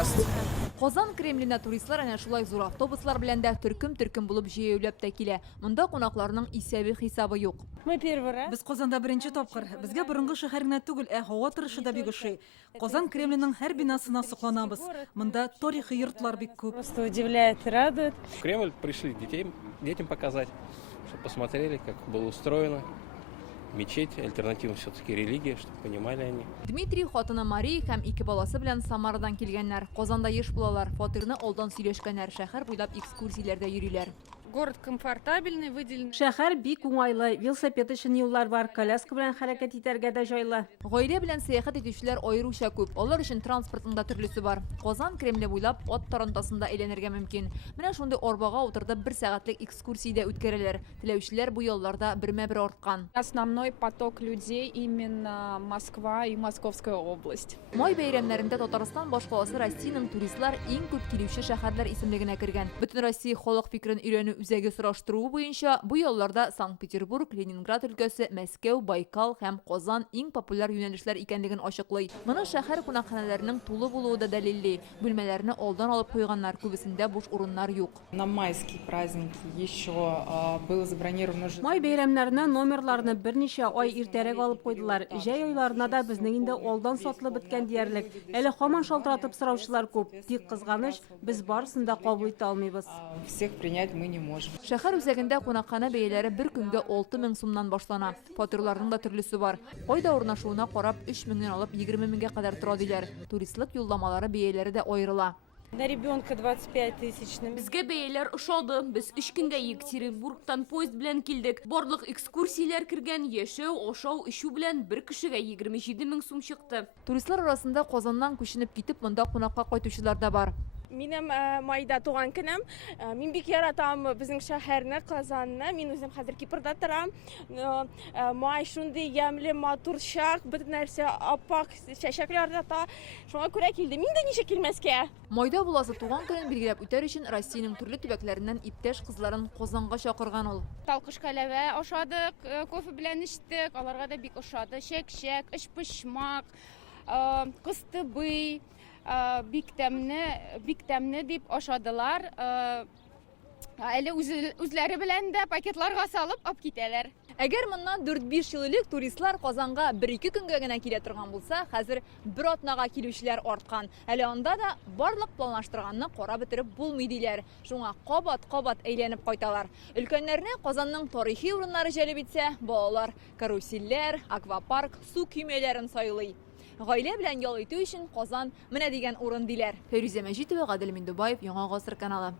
часто. Казан Кремлина туристлар әнә шулай зур автобуслар белән дә төркем булып җыелып та килә. Монда кунакларның исәбе хисабы юк. Мы первый раз. Без Казанда беренче тапкыр. Безгә борынгы шәһәр генә түгел, һава торышы да бик ошый. Казан Кремленең һәр бинасына сокланабыз. Монда тарихи йортлар бик күп. Просто удивляет и радует. В Кремль пришли детям показать, чтобы посмотрели, как было устроено. Мечеть, альтернатива все-таки религия, чтобы понимали они. Дмитрий хатыны Мария һәм ике баласы белән Самарадан килгәннәр. Казанда еш булалар, фатирны алдан сөйләшкәннәр, шәһәр буйлап экскурсияләрдә йөриләр. Город комфортабельный, выделен. Шәһәр бик уңайлы, велосипед өчен юллар бар, коляска белән хәрәкәт итәргә дә җайлы. Гаилә белән сәяхәт итүчеләр аеруча күп. Алар өчен транспортның да төрлесе бар. Казан Кремле буйлап ат тарантасында әйләнергә мөмкин. Менә шундый арбага утырып 1 сәгатьлек экскурсиядә үткәрәләр. Теләүчеләр бу елларда бермә-бер арткан. Основной поток людей именно Москва и Московская область. Май бәйрәмнәрендә Татарстан башкаласы Россиянең туристлар иң күп килүче шәһәрләр исемлегенә кергән. Бөтен Россия халык фикерен өйрәнү үзәге сораштыруы буенча бу елларда Санкт-Петербург, Ленинград өлкәсе, Мәскәү, Байкал һәм Казан иң популяр юнәлешләр икәнлеген ачыклый. Моны шәһәр кунакханәләренең тулы булуы да дәлилли. Бүлмәләрне алдан алып куйганнар, күбесендә буш урыннар юк. На майские праздники еще было забронировано уже. Май бәйрәмнәренә номерларны берничә ай иртәрәк алып куйдылар. Җәй айларына да безнең инде алдан сатылып беткән диярлек. Әле һаман шалтыратып сораучылар күп. Тик кызганыч, без барысын да кабул итә алмыйбыз. Всех принять мы не можем. Шәһәр үзәгендә кунакханә бәяләре бер көнгә 6000 сумнан башлана. Фатирларның да төрлесе бар. Кайда урнашуына карап 3000ннән алып 20000гә кадәр тора диләр. Туристлык юлламалары бәяләре дә аерыла. На ребенка 25 тысяч. Безгә бәяләр ошады. Без 3 көнгә Екатеринбургтан поезд белән килдек. Барлык экскурсияләр кергән, яшәү, ашау, ишү белән бер кешегә 27 000 сум чыкты. Туристлар арасында Казаннан күченеп китеп, монда кунакка кайтучылар да бар. Минем майда туган көнем. Мин бик яратам безнең шәһәрне, Казанны. Мин үзем хәзер Кипрда торам. Май шундый ямьле, матур чак, бөтен нәрсә аппак, чәчәкләр дә шуңа күрә килдем. Мин дә ничек килмәскә? Майда буласы туган көнен билгеләп үтәр өчен Россиянең төрле төбәкләреннән иптәш кызларын Казанга чакырган ул. Талкыш кәләвә ашадык, кофе белән эчтек, аларга да бик ошады. Шәк-шәк, эчпочмак, кыстыбый, бик тәмне дип ашадылар. Әле үзләре белән дә пакетларга салып алып китәләр. Әгәр моннан 4-5 ел элек туристлар Казанга 1-2 көнгә генә килә торган булса, хәзер бер атнага килүчеләр арткан. Әле анда да барлык планлаштырганны карап бетереп булмый диләр. Шуңа кабат әйләнеп кайталар. Өлкәннәрне Казанның тарихи урыннары җәлеп итсә, балалар карусельләр, аквапарк, су көймәләрен сайлый. Гаилә белән ял итү өчен Казан менә дигән урын диләр. Фәрүзә Мәҗитова, Гадел Миндубаев, Яңа гасыр каналы.